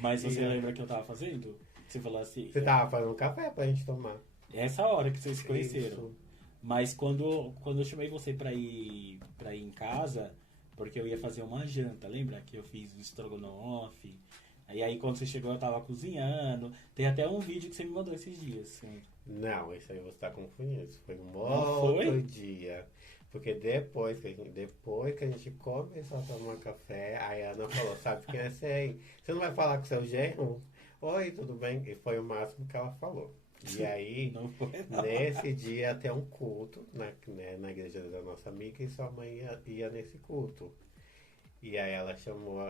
Mas você E, lembra que eu tava fazendo? Você falou assim, você tava fazendo café pra gente tomar. essa hora que vocês se conheceram. Isso. Mas quando eu chamei você pra ir em casa, porque eu ia fazer uma janta, lembra que eu fiz o estrogonofe? Aí quando você chegou eu tava cozinhando. Tem até um vídeo que você me mandou esses dias. Não, isso aí você tá confundindo. Isso foi um Não foi? outro dia. Porque depois que a gente começou a tomar café, aí a Ana falou, sabe quem é você, hein? Você não vai falar com seu genro? Oi, tudo bem? E foi o máximo que ela falou. E aí, Não foi, não. nesse dia ia ter um culto na igreja da nossa amiga e sua mãe ia nesse culto. E aí ela chamou,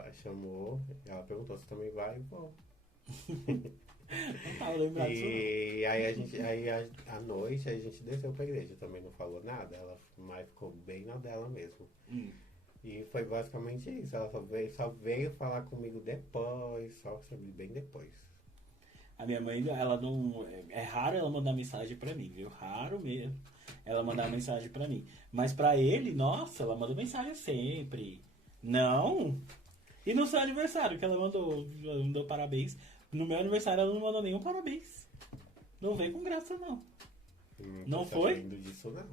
ela perguntou se também vai, e vou. Não tava lembrado disso não. E aí à noite a gente desceu pra igreja, também não falou nada, ela mas ficou bem na dela mesmo. E foi basicamente isso, ela só veio falar comigo depois, só sobre bem depois. A minha mãe, ela não. É raro ela mandar mensagem pra mim, viu? Raro mesmo ela mandar mensagem pra mim. Mas pra ele, nossa, ela manda mensagem sempre. Não! E no seu aniversário, que ela mandou parabéns. No meu aniversário ela não mandou nenhum parabéns. Não veio com graça, não. Não Tô foi? sabendo disso não.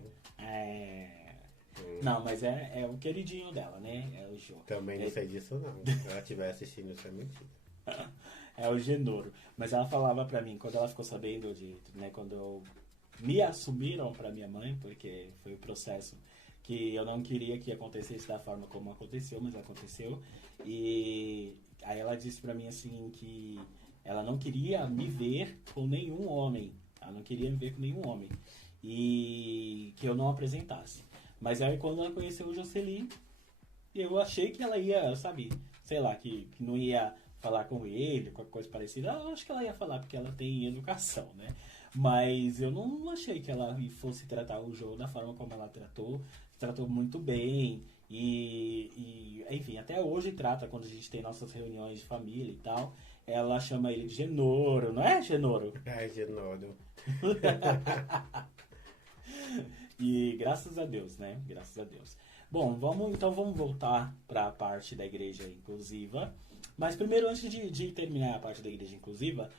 Não, mas é o queridinho dela, né? É o Jô. Também não sei disso não. Se ela estiver assistindo, isso é mentira. É o Genoro. Mas ela falava pra mim, quando ela ficou sabendo né, quando me assumiram pra minha mãe, porque foi o processo que eu não queria que acontecesse da forma como aconteceu, mas aconteceu. E aí ela disse pra mim assim que ela não queria me ver com nenhum homem. Ela não queria me ver com nenhum homem. E que eu não apresentasse. Mas aí quando ela conheceu o Jocelyn, eu achei que ela ia, sabe, sei lá, que não ia falar com ele, qualquer coisa parecida. Eu acho que ela ia falar porque ela tem educação, né? Mas eu não achei que ela fosse tratar o Jô da forma como ela tratou muito bem. Enfim, até hoje trata quando a gente tem nossas reuniões de família e tal. Ela chama ele de Genoro, não é, Genoro? Ai, Genoro. E graças a Deus, né? Graças a Deus. Bom, vamos voltar para a parte da igreja inclusiva. Mas primeiro, antes de terminar a parte da igreja inclusiva,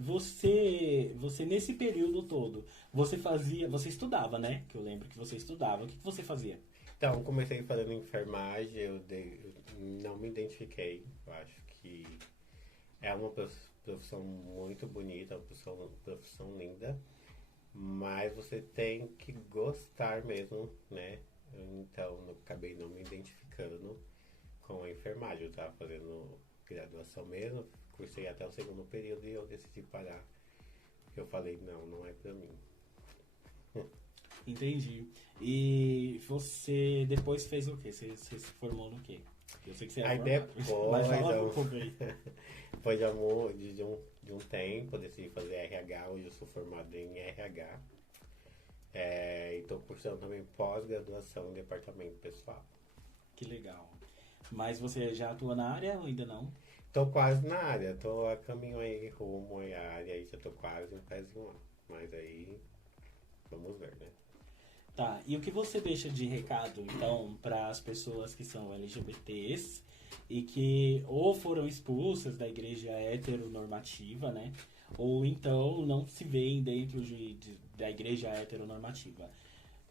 você nesse período todo, você estudava, né? Que eu lembro que você estudava. O que você fazia? Então, comecei fazendo enfermagem, eu não me identifiquei. Eu acho que é uma profissão muito bonita, uma profissão linda, mas você tem que gostar mesmo, né? Então, eu acabei não me identificando com a enfermagem. Eu estava fazendo graduação mesmo, cursei até o segundo período e eu decidi parar. Eu falei, não é pra mim. Entendi. E você depois fez o quê? Você se formou no quê? Eu sei que você é Aí formado, depois, mas fala um pouco aí. depois de um tempo, eu decidi fazer RH. Hoje eu sou formado em RH. E estou cursando também pós-graduação em departamento pessoal. Que legal. Mas você já atua na área ou ainda não? Estou quase na área, estou a caminho aí, rumo à área, aí já estou quase um pezinho lá. Mas aí, vamos ver, né? Tá, e o que você deixa de recado, então, para as pessoas que são LGBTs e que ou foram expulsas da igreja heteronormativa, né? Ou então não se veem dentro da igreja heteronormativa?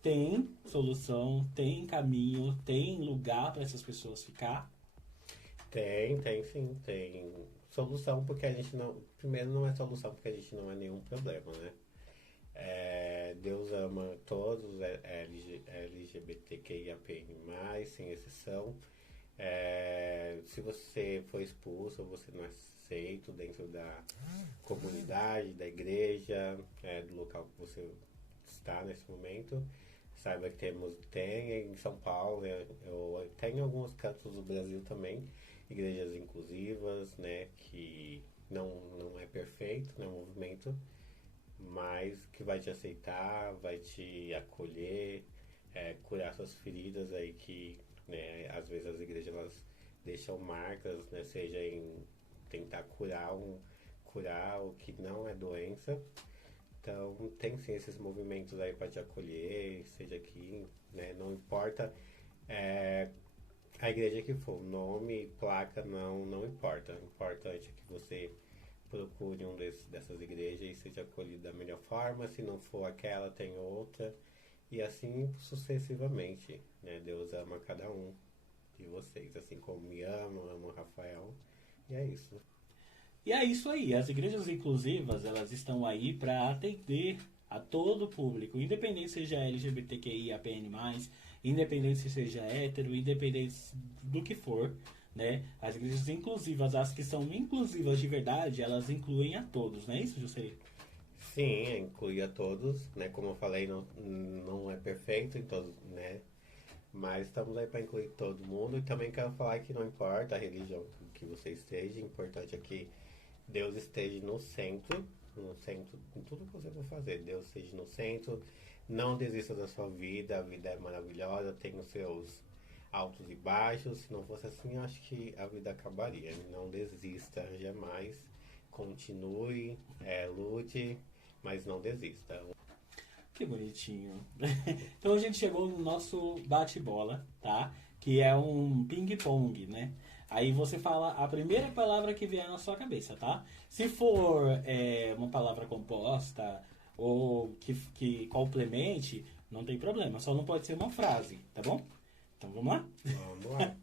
Tem solução, tem caminho, tem lugar para essas pessoas ficar? Tem sim, tem solução porque a gente não. Primeiro, não é solução porque a gente não é nenhum problema, né? Deus ama todos LGBTQIAPN+, sem exceção. Se você for expulso, você não é aceito dentro da comunidade, da igreja, do local que você está nesse momento. Saiba que tem em São Paulo, eu tenho em alguns cantos do Brasil também, igrejas inclusivas, né, que não é perfeito, né, o movimento, mas que vai te aceitar, vai te acolher, curar suas feridas aí que, né, às vezes as igrejas elas deixam marcas, né, seja em tentar curar o que não é doença. Então tem sim esses movimentos aí para te acolher, seja aqui, né, não importa A igreja que for, nome, placa, não importa. O importante é que você procure dessas igrejas e seja acolhido da melhor forma. Se não for aquela, tem outra. E assim sucessivamente, né? Deus ama cada um de vocês, assim como me ama, ama o Rafael. E é isso. E é isso aí. As igrejas inclusivas, elas estão aí para atender a todo o público, independente se seja LGBTQI, APN+, independente se seja hétero, independente do que for, né? As igrejas inclusivas, as que são inclusivas de verdade, elas incluem a todos, não é isso, José? Sim, inclui a todos, né? Como eu falei, não é perfeito em todos, né? Mas estamos aí para incluir todo mundo. E também quero falar que não importa a religião que você esteja, o importante é que Deus esteja no centro em tudo que você for fazer. Deus esteja no centro. Não desista da sua vida, a vida é maravilhosa, tem os seus altos e baixos. Se não fosse assim, eu acho que a vida acabaria. Não desista jamais. Continue, lute, mas não desista. Que bonitinho. Então a gente chegou no nosso bate-bola, tá? Que é um ping-pong, né? Aí você fala a primeira palavra que vier na sua cabeça, tá? Se for uma palavra composta ou que complemente, não tem problema. Só não pode ser uma frase, tá bom? Então vamos lá? Vamos lá.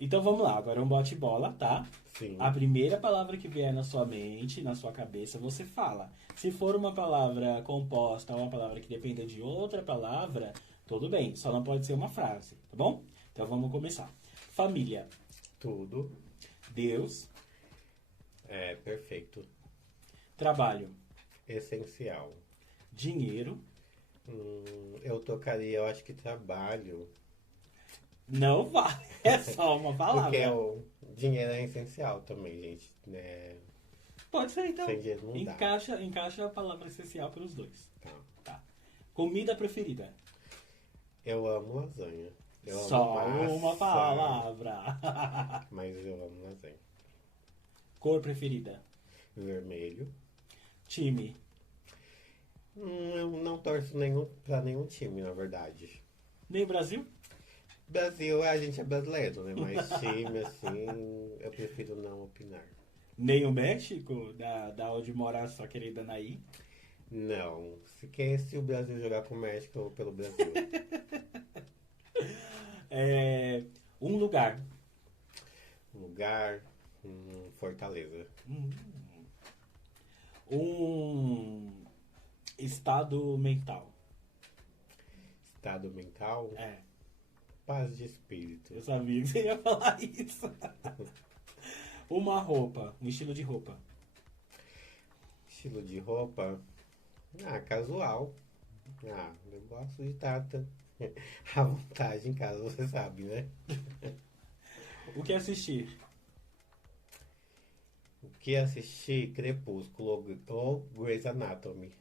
Então vamos lá. Agora é um bate-bola, tá? Sim. A primeira palavra que vier na sua mente, na sua cabeça, você fala. Se for uma palavra composta ou uma palavra que dependa de outra palavra, tudo bem. Só não pode ser uma frase, tá bom? Então vamos começar. Família. Tudo. Deus. Perfeito. Trabalho. Essencial. Dinheiro. Eu acho que trabalho. Não vale. É só uma palavra. Porque o dinheiro é essencial também, gente. Né? Pode ser, então. Sem dinheiro não dá. Encaixa a palavra essencial para os dois. Tá. Tá. Comida preferida. Eu amo lasanha. Eu amo Só massa, uma palavra. Mas eu amo lasanha. Cor preferida. Vermelho. Time. Eu não torço pra nenhum time, na verdade. Nem Brasil? Brasil, a gente é brasileiro, né? Mas time, assim, eu prefiro não opinar. Nem o México, da onde mora a sua querida Anaí? Não. Se o Brasil jogar com o México, eu vou pelo Brasil. Um lugar. Lugar, Fortaleza. Um estado mental. Estado mental, É, paz de espírito. eu sabia que você ia falar isso. Uma roupa, um estilo de roupa. Estilo de roupa, casual. Eu gosto de estar à vontade em casa, você sabe, né? O que assistir? O que assistir? Crepúsculo ou Grey's Anatomy.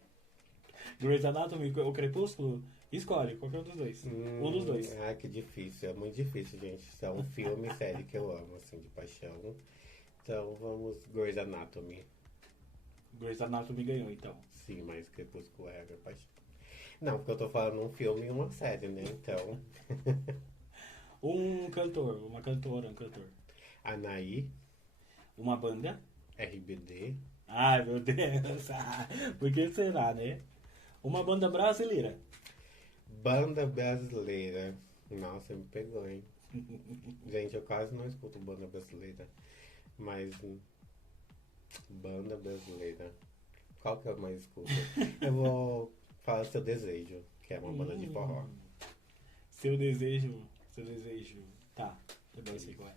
Grey's Anatomy ou Crepúsculo? Escolhe, qualquer um dos dois. Um dos dois. Que difícil. É muito difícil, gente. São filme e série que eu amo, assim, de paixão. Então, vamos Grey's Anatomy. Grey's Anatomy ganhou, então. Sim, mas Crepúsculo é a minha paixão. Não, porque eu tô falando um filme e uma série, né? Então... Um cantor, uma cantora, um cantor. Anaí, Uma banda. RBD. Ai, meu Deus. Por que será, né? Uma banda brasileira. Banda brasileira. Nossa, me pegou, hein? Gente, eu quase não escuto banda brasileira. Mas... Banda brasileira. Qual que eu mais escuto? Eu vou falar Seu Desejo, que é uma banda de forró. Seu desejo. Tá, eu não sei qual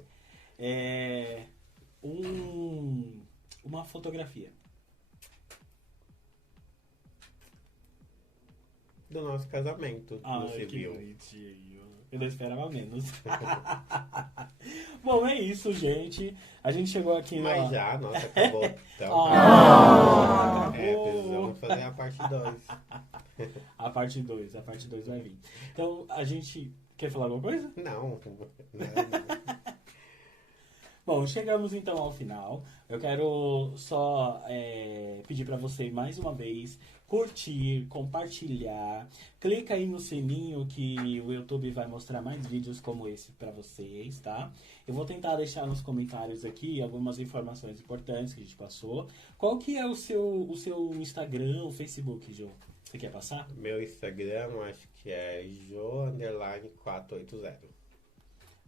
é. Uma fotografia. Do nosso casamento, no Que civil. bonitinho. Eu não esperava menos. Bom, é isso, gente. A gente chegou aqui Mas já, nossa, acabou. Então, acabou. precisamos fazer a parte 2. A parte 2 vai vir. Então, a gente... Quer falar alguma coisa? Não. Bom, chegamos então ao final. Eu quero só pedir para você mais uma vez curtir, compartilhar. Clica aí no sininho que o YouTube vai mostrar mais vídeos como esse para vocês, tá? Eu vou tentar deixar nos comentários aqui algumas informações importantes que a gente passou. Qual que é o seu Instagram ou Facebook, Jô? Você quer passar? Meu Instagram, acho que é jo_480.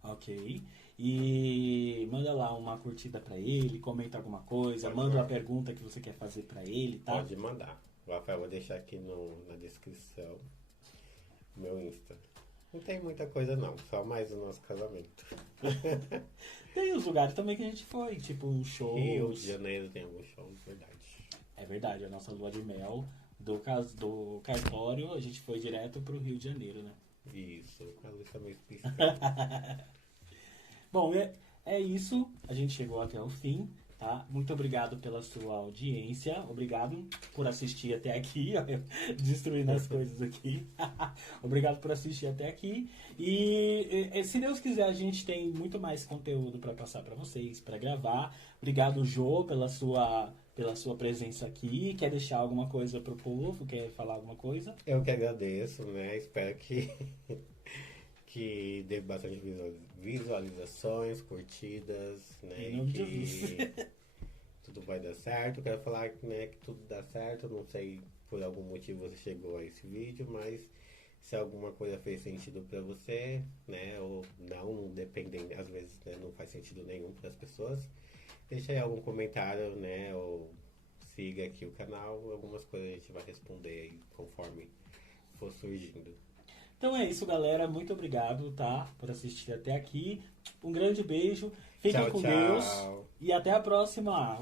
Ok. E manda lá uma curtida pra ele, comenta alguma coisa, Pode manda mandar. uma pergunta que você quer fazer pra ele, tá? Pode mandar. O Rafael, vou deixar aqui na descrição meu Insta. Não tem muita coisa não, só mais o nosso casamento. Tem os lugares também que a gente foi, tipo um show. Rio de Janeiro tem alguns shows, verdade. É verdade, a nossa lua de mel do cartório, a gente foi direto pro Rio de Janeiro, né? Isso, a luz tá meio piscando. Bom, é isso. A gente chegou até o fim, tá? Muito obrigado pela sua audiência. Obrigado por assistir até aqui. Ó, eu destruindo as coisas aqui. Obrigado por assistir até aqui. E se Deus quiser, a gente tem muito mais conteúdo para passar para vocês, para gravar. Obrigado, Jô, pela sua presença aqui. Quer deixar alguma coisa pro povo? Quer falar alguma coisa? Eu que agradeço, né? Espero que dê bastante visualizações, curtidas, né? Em nome E de que Jesus. tudo vai dar certo. Quero falar, né, que tudo dá certo. Não sei por algum motivo você chegou a esse vídeo, mas se alguma coisa fez sentido pra você, né? Ou não dependem, às vezes, né, não faz sentido nenhum para as pessoas. Deixa aí algum comentário, né? Ou siga aqui o canal. Algumas coisas a gente vai responder aí conforme for surgindo. Então é isso, galera. Muito obrigado, tá? Por assistir até aqui. Um grande beijo. Fiquem Tchau, com tchau. Deus. E até a próxima.